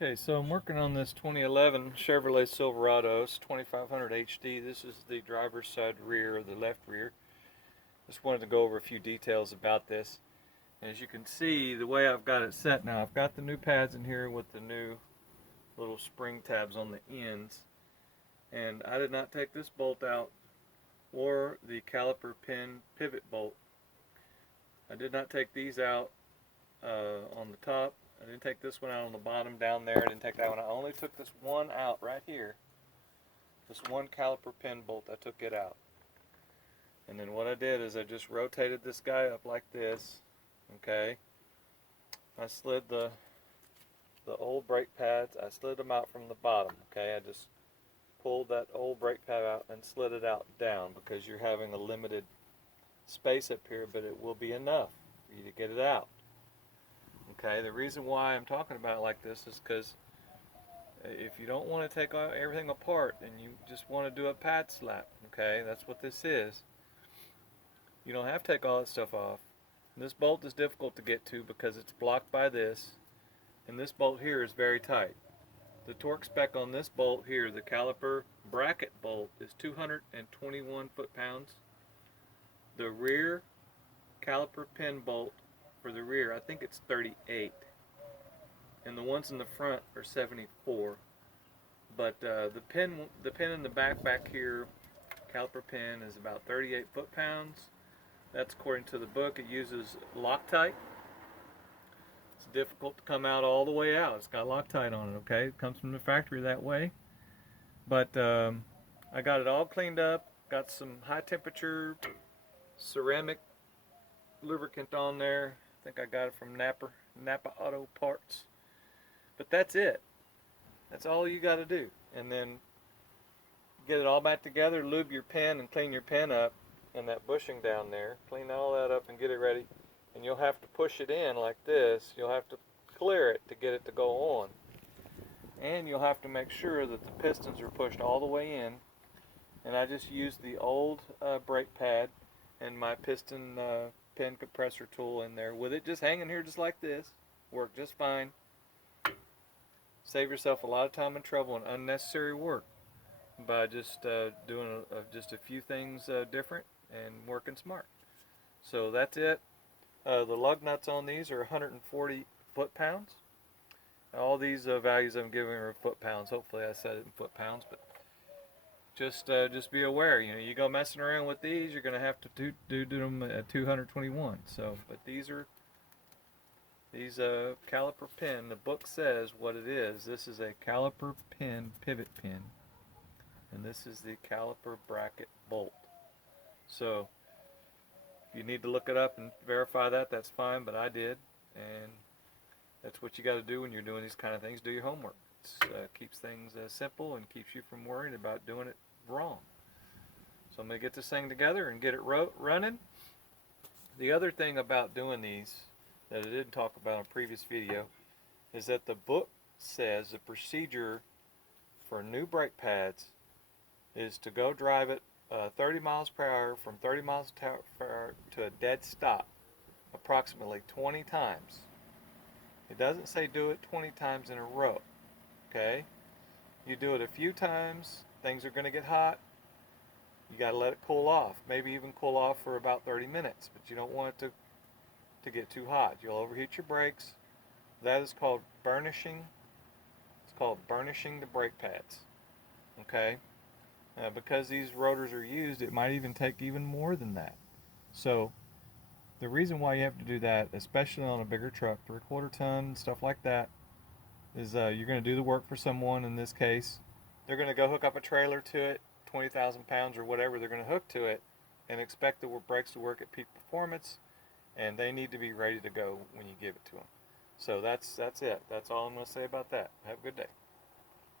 Okay, so I'm working on this 2011 Chevrolet Silverado. It's 2500 HD. This is the driver's side rear, or the left rear. Just wanted to go over a few details about this. As you can see, the way I've got it set now, I've got the new pads in here with the new little spring tabs on the ends. And I did not take this bolt out or the caliper pin pivot bolt. I did not take these out on the top. I didn't take this one out on the bottom down there. I didn't take that one. I only took this one out right here. This one caliper pin bolt, I took it out. And then what I did is I just rotated this guy up like this. Okay. I slid the old brake pads. I slid them out from the bottom. Okay. I just pulled that old brake pad out and slid it out down because you're having a limited space up here, but it will be enough for you to get it out. Okay, the reason why I'm talking about it like this is because if you don't want to take everything apart and you just want to do a pad slap, okay, that's what this is. You don't have to take all that stuff off. And this bolt is difficult to get to because it's blocked by this, and this bolt here is very tight. The torque spec on this bolt here, the caliper bracket bolt, is 221 foot-pounds. The rear caliper pin bolt for the rear, I think it's 38, and the ones in the front are 74. But the pin in the back here, caliper pin, is about 38 foot-pounds. That's according to the book. It uses Loctite. It's difficult to come out all the way out. It's got Loctite on it. Okay, it comes from the factory that way. But I got it all cleaned up. Got some high-temperature ceramic lubricant on there. I think I got it from Napa Auto Parts. But that's it. That's all you got to do. And then get it all back together, lube your pin and clean your pin up, and that bushing down there. Clean all that up and get it ready. And you'll have to push it in like this. You'll have to clear it to get it to go on. And you'll have to make sure that the pistons are pushed all the way in. And I just used the old brake pad and my piston pin compressor tool in there with it just hanging here just like this. Worked just fine. Save yourself a lot of time and trouble and unnecessary work by just doing just a few things different and working smart. So that's it. The lug nuts on these are 140 foot-pounds. All these values I'm giving are foot-pounds. Hopefully I said it in foot-pounds, but just be aware. You know, you go messing around with these, you're going to have to do them at 221. So, but these caliper pin. The book says what it is. This is a caliper pin pivot pin, and this is the caliper bracket bolt. So, if you need to look it up and verify that, that's fine. But I did, and that's what you got to do when you're doing these kind of things. Do your homework. It keeps things simple and keeps you from worrying about doing it wrong. So I'm going to get this thing together and get it running. The other thing about doing these that I didn't talk about in a previous video is that the book says the procedure for new brake pads is to go drive it 30 miles per hour from 30 miles per hour to a dead stop approximately 20 times. It doesn't say do it 20 times in a row. Okay? You do it a few times, things are going to get hot. You got to let it cool off. Maybe even cool off for about 30 minutes, but you don't want it to get too hot. You'll overheat your brakes. That is called burnishing. It's called burnishing the brake pads. Okay? Because these rotors are used, it might even take even more than that. So the reason why you have to do that, especially on a bigger truck, 3/4 ton, stuff like that, is you're going to do the work for someone. In this case, they're going to go hook up a trailer to it, 20,000 pounds or whatever they're going to hook to it, and expect the brakes to work at peak performance, and they need to be ready to go when you give it to them. So that's it. That's all I'm going to say about that. Have a good day.